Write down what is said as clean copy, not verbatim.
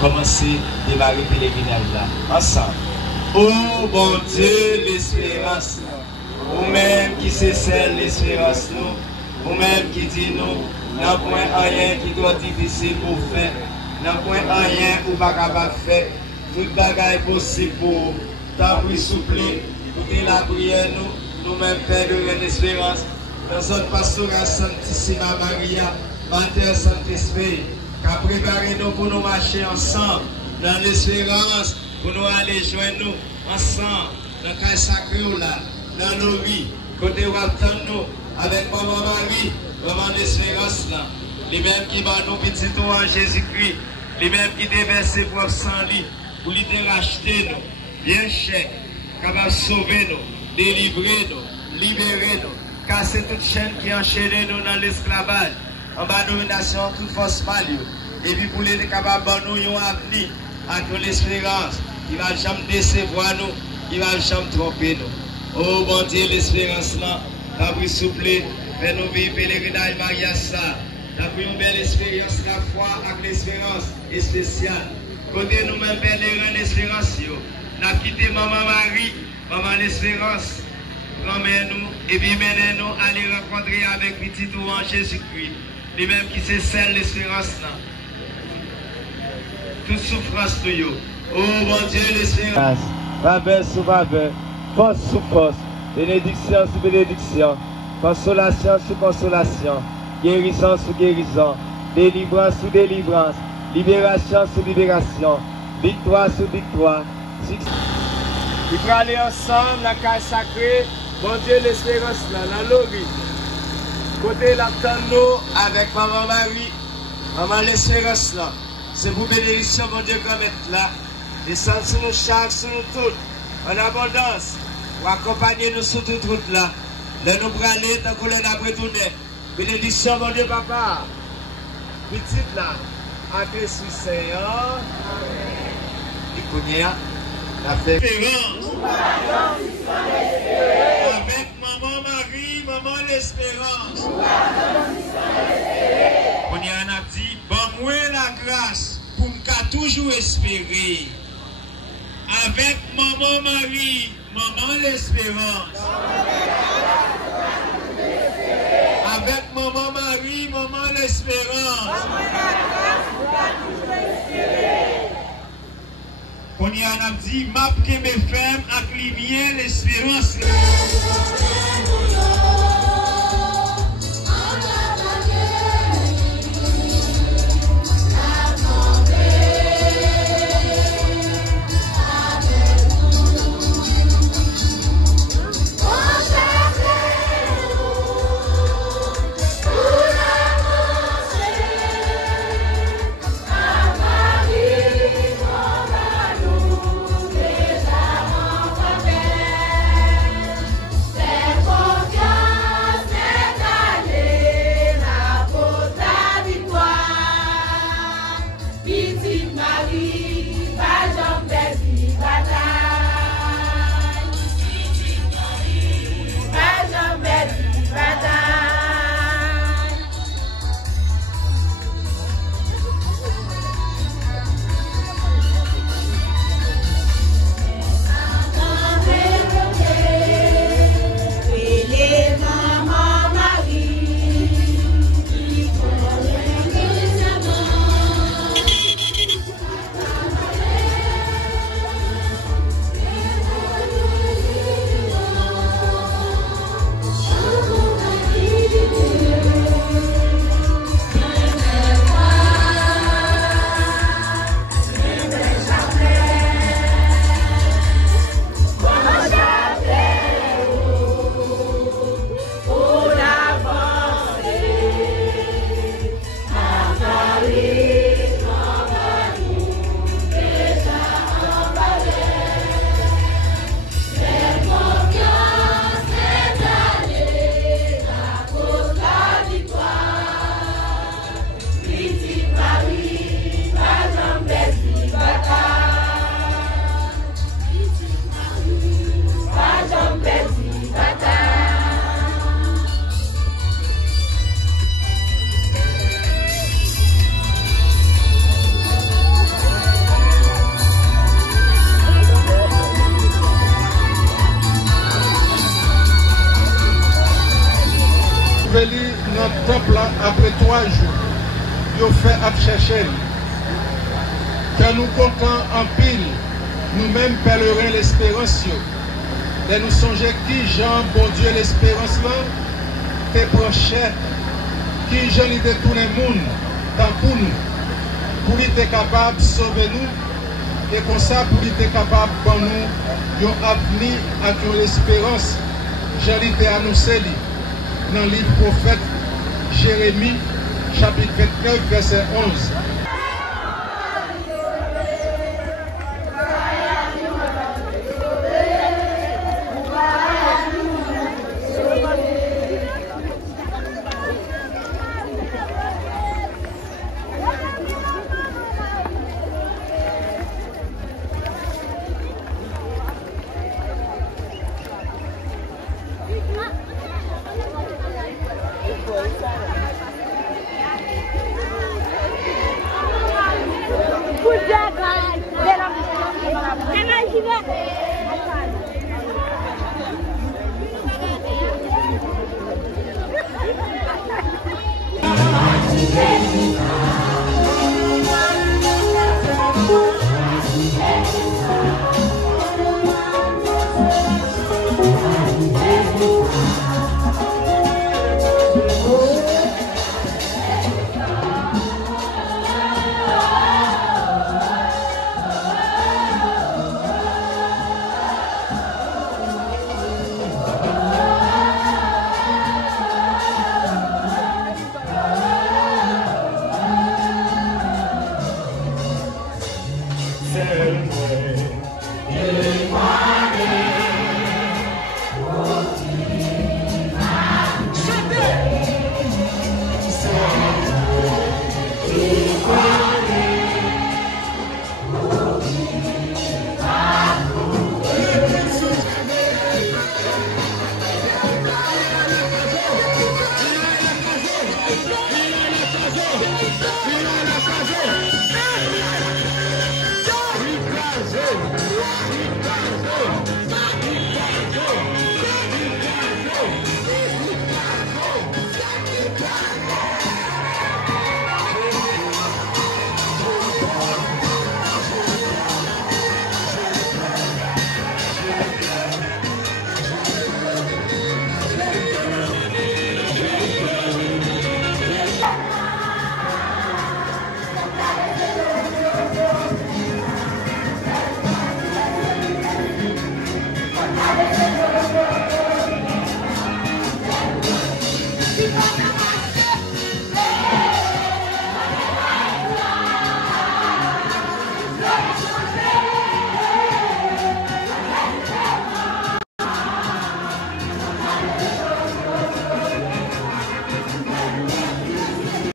Commencer à démarrer le pèlerinage là, ensemble. Oh bon Dieu, l'espérance, vous-même qui c'est celle l'espérance nous, vous-même qui dit nous, n'a point rien qui doit difficile pour faire, n'a point rien pour pas capable faire, toute bagaille possible pour tant plus souple, écoutez la prière nous-mêmes Père de l'espérance, dans notre pastorat Sanctissima Maria, Mater Saint-Esprit, qui a préparé nous pour nous marcher ensemble dans l'espérance, pour nous aller joindre nous ensemble dans le cas sacré là, dans nos vies, côté où nous avec Maman Marie, Maman d'espérance là, les mêmes qui va nous petit en Jésus-Christ, les mêmes qui déversent ses propres sang lit, pour lui racheter nous, bien cher, capable de sauver nous, délivrer nous, libérer nous, casser toute chaîne qui enchaîne nous dans l'esclavage. En bas de domination, toute force mal. Et puis pour les capables de nous un avenir avec l'espérance, il va jamais décevoir nous, il va jamais tromper nous. Oh bon Dieu, l'espérance là, t'as pris souple, mais nous vivons pèlerinage Maria ça. T'as pris une belle expérience la foi avec l'espérance spéciale. Côté nous-mêmes pèlerins l'espérance, nous avons quitté Maman Marie, Maman l'espérance. Grand-mère nous, et puis menez-nous aller rencontrer avec petit tout en Jésus-Christ. Les mêmes qui c'est celle l'espérance là. Toute souffrance de yo. Oh mon Dieu, l'espérance. Faveur sous faveur, force sous force, bénédiction sous bénédiction, consolation sous consolation, guérison sous guérison, délivrance sous délivrance, libération sous libération, victoire sous victoire. Il faut aller ensemble, la case sacrée, mon Dieu, l'espérance là, dans l'origine. Côté l'attend-nous avec Maman Marie, Maman l'espérance là. C'est pour bénédiction, mon Dieu, comme être là. Descendre sur nous chaque, sur nous toutes, en abondance. Pour accompagner nous sur toute route là. De nous braler, tant qu'on l'a retourné. Bénédiction, mon Dieu, papa. Petite là, avec le Seigneur. Et qu'on y a, la fait. Avec Maman Marie, Maman l'espérance. On y en a dit, bon, moi la grâce pour me toujours espérer. Avec Maman Marie, Maman l'espérance. Avec Maman Marie, Maman l'espérance. On y en a dit, m'a que mes femmes acclimient l'espérance. There trouvé notre temple après 3 jours. Ils ont fait à chercher. Quand nous comptons en pile, nous-mêmes pèlerins l'espérance. Et nous songeons qui Jean, bon Dieu, l'espérance là, te prochain, qui Jean il détourne le monde, tant pour nous, pour il être capable de sauver nous, et comme ça, pour il être capable de nous, un avenir avec l'espérance. Jean il était annoncé dans le livre prophète Jérémie, chapitre 29, verset 11.